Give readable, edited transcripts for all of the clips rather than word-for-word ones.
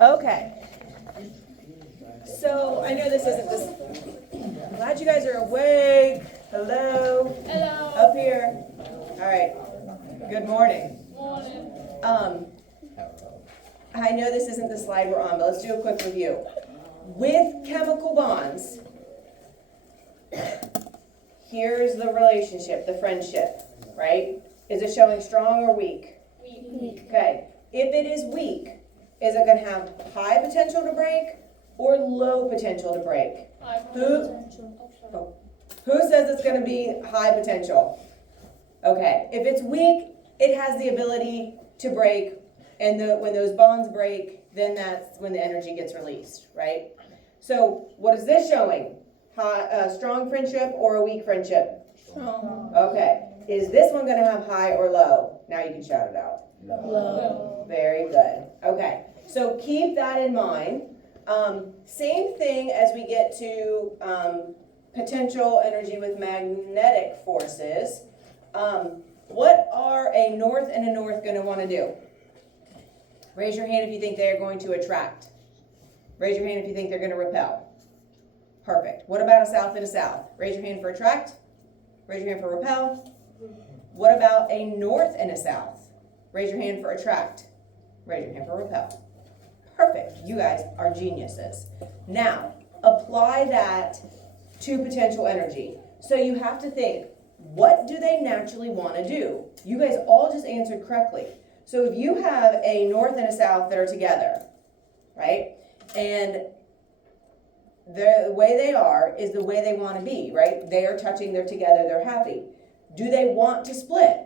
Okay. So I know this isn't this. I'm glad you guys are awake. Hello. Hello. Up here. All right. Good morning. Morning. I know this isn't the slide we're on, but let's do a quick review. With chemical bonds, here's the relationship, the friendship, right? Is it showing strong or weak? Weak. Okay. If it is weak, is it going to have high potential to break or low potential to break? High Who? potential. Who says it's going to be high potential? Okay. If it's weak, it has the ability to break, and when those bonds break, then that's when the energy gets released, right? So what is this showing? Strong friendship or a weak friendship? Strong. Okay. Is this one going to have high or low? Now you can shout it out. Low. Very good. Okay. So keep that in mind. Same thing as we get to potential energy with magnetic forces. What are a north and a north going to want to do? Raise your hand if you think they're going to attract. Raise your hand if you think they're going to repel. Perfect. What about a south and a south? Raise your hand for attract. Raise your hand for repel. What about a north and a south? Raise your hand for attract. Raise your hand for repel. Perfect. You guys are geniuses. Now, apply that to potential energy. So you have to think, what do they naturally want to do? You guys all just answered correctly. So if you have a north and a south that are together, right? And the way they are is the way they want to be, right? They are touching, they're together, they're happy. Do they want to split?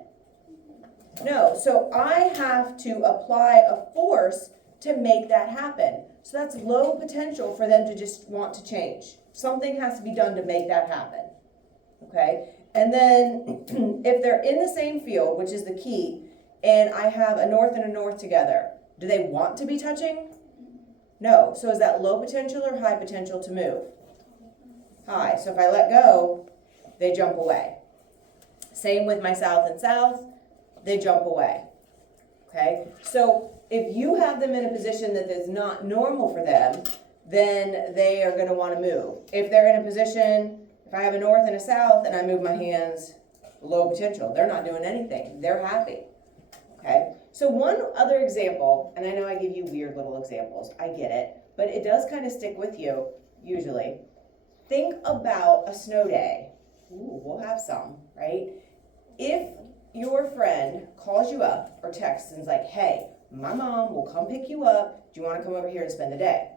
No. So I have to apply a force to make that happen. So that's low potential for them to just want to change. Something has to be done to make that happen. Okay? And then if they're in the same field, which is the key, and I have a north and a north together, do they want to be touching? No. So is that low potential or high potential to move? High. So if I let go, they jump away. Same with my south and south, they jump away. Okay? So if you have them in a position that is not normal for them, then they are going to want to move. If they're in a position, if I have a north and a south and I move my hands, low potential. They're not doing anything. They're happy. Okay? So one other example, and I know I give you weird little examples. I get it. But it does kind of stick with you, usually. Think about a snow day. Ooh, we'll have some, right? If your friend calls you up or texts and is like, hey, my mom will come pick you up. Do you want to come over here and spend the day?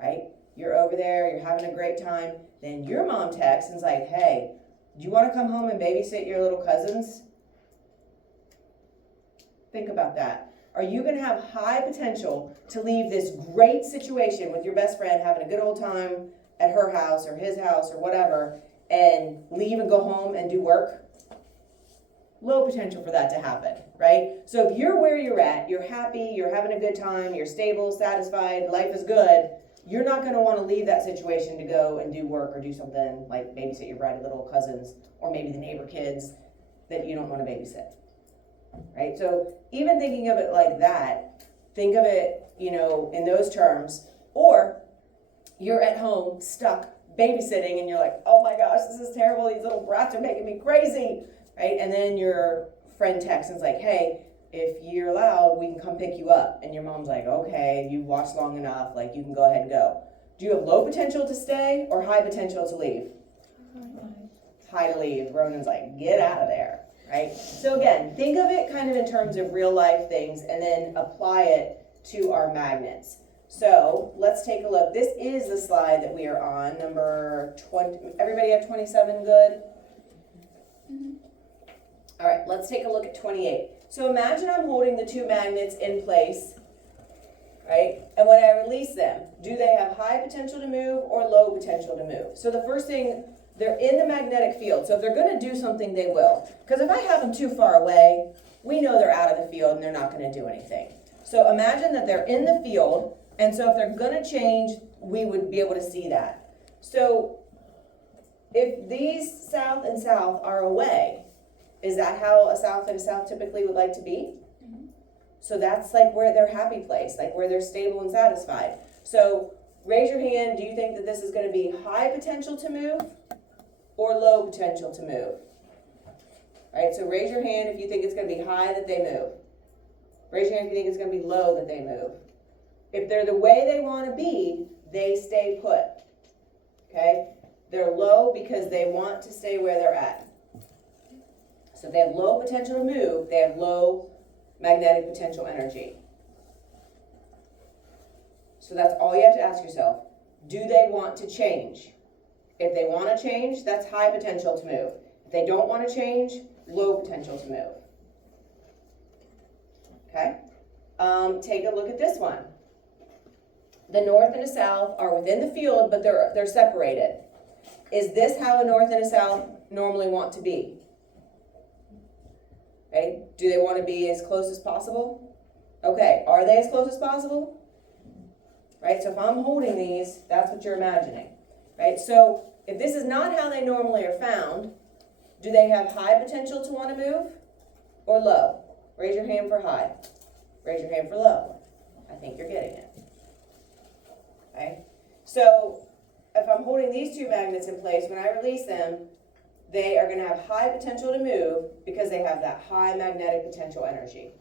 Right? You're over there, you're having a great time. Then your mom texts and is like, hey, do you want to come home and babysit your little cousins? Think about that. Are you going to have high potential to leave this great situation with your best friend having a good old time at her house or his house or whatever and leave and go home and do work? Low potential for that to happen, right? So if you're where you're at, you're happy, you're having a good time, you're stable, satisfied, life is good, you're not going to want to leave that situation to go and do work or do something like babysit your bratty little cousins or maybe the neighbor kids that you don't want to babysit, right? So even thinking of it like that, think of it, in those terms. Or you're at home stuck babysitting and you're like, oh my gosh, this is terrible. These little brats are making me crazy, right? And then your friend texts and is like, hey, if you're allowed, we can come pick you up. And your mom's like, okay, you watched long enough, like you can go ahead and go. Do you have low potential to stay or high potential to leave? High to leave. Ronan's like, get out of there, right? So again, think of it kind of in terms of real life things and then apply it to our magnets. So let's take a look. This is the slide that we are on, number 20. Everybody have 27 good? Mm-hmm. All right, let's take a look at 28. So imagine I'm holding the two magnets in place, right? And when I release them, do they have high potential to move or low potential to move? So the first thing, they're in the magnetic field. So if they're going to do something, they will. Because if I have them too far away, we know they're out of the field and they're not going to do anything. So imagine that they're in the field, and so if they're going to change, we would be able to see that. So if these south and south are away, is that how a south and a south typically would like to be? So that's like where their happy place, like where they're stable and satisfied. So raise your hand, do you think that this is gonna be high potential to move or low potential to move? All right, so raise your hand if you think it's gonna be high that they move. Raise your hand if you think it's gonna be low that they move. If they're the way they wanna be, they stay put, okay? They're low because they want to stay where they're at. So if they have low potential to move, they have low magnetic potential energy. So that's all you have to ask yourself. Do they want to change? If they want to change, that's high potential to move. If they don't want to change, low potential to move. Okay? Take a look at this one. The north and the south are within the field, but they're separated. Is this how a north and a south normally want to be? Okay, do they want to be as close as possible? Okay, are they as close as possible? Right, so if I'm holding these, that's what you're imagining. Right, so if this is not how they normally are found, do they have high potential to want to move or low? Raise your hand for high. Raise your hand for low. I think you're getting it. Okay, so if I'm holding these two magnets in place, when I release them, they are going to have high potential to move because they have that high magnetic potential energy.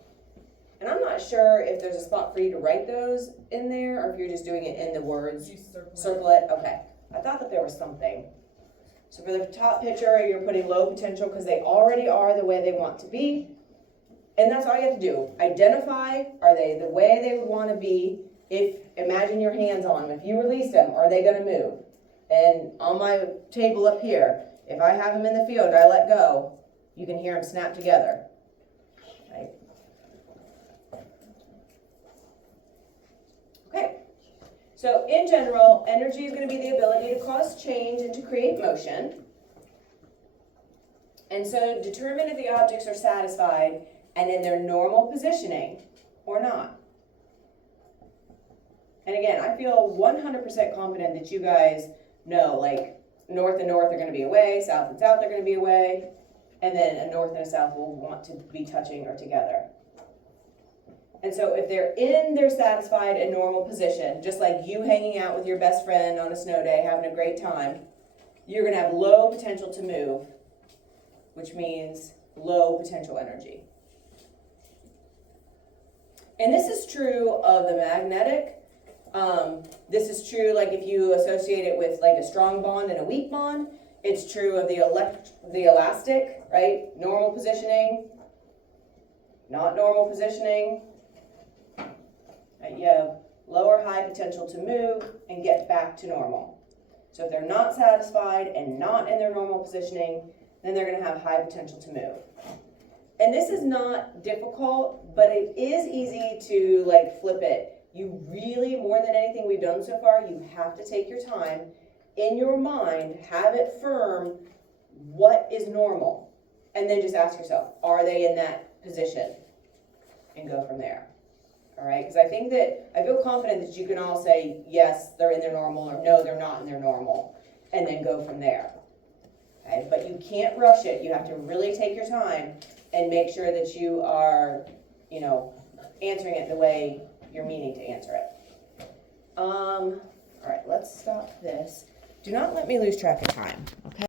And I'm not sure if there's a spot for you to write those in there or if you're just doing it in the words. Circle it. Okay. I thought that there was something. So for the top picture, you're putting low potential because they already are the way they want to be. And that's all you have to do. Identify, are they the way they would want to be? Imagine your hands on them. If you release them, are they going to move? And on my table up here, if I have them in the field and I let go, you can hear them snap together. Right? Okay. So in general, energy is going to be the ability to cause change and to create motion. And so determine if the objects are satisfied and in their normal positioning or not. And again, I feel 100% confident that you guys know, like, north and north are going to be away, south and south are going to be away, and then a north and a south will want to be touching or together. And so if they're in their satisfied and normal position, just like you hanging out with your best friend on a snow day, having a great time, you're going to have low potential to move, which means low potential energy. And this is true of the magnetic. This is true, like if you associate it with like a strong bond and a weak bond. It's true of the elastic, right? Normal positioning, not normal positioning. Right? You have low or high potential to move and get back to normal. So if they're not satisfied and not in their normal positioning, then they're going to have high potential to move. And this is not difficult, but it is easy to like flip it. You really, more than anything we've done so far, you have to take your time in your mind, have it firm, what is normal? And then just ask yourself, are they in that position? And go from there. All right, because I feel confident that you can all say, yes, they're in their normal, or no, they're not in their normal, and then go from there. Okay, but you can't rush it. You have to really take your time and make sure that you are, answering it the way you're meaning to answer it. All right, let's stop this. Do not let me lose track of time, okay?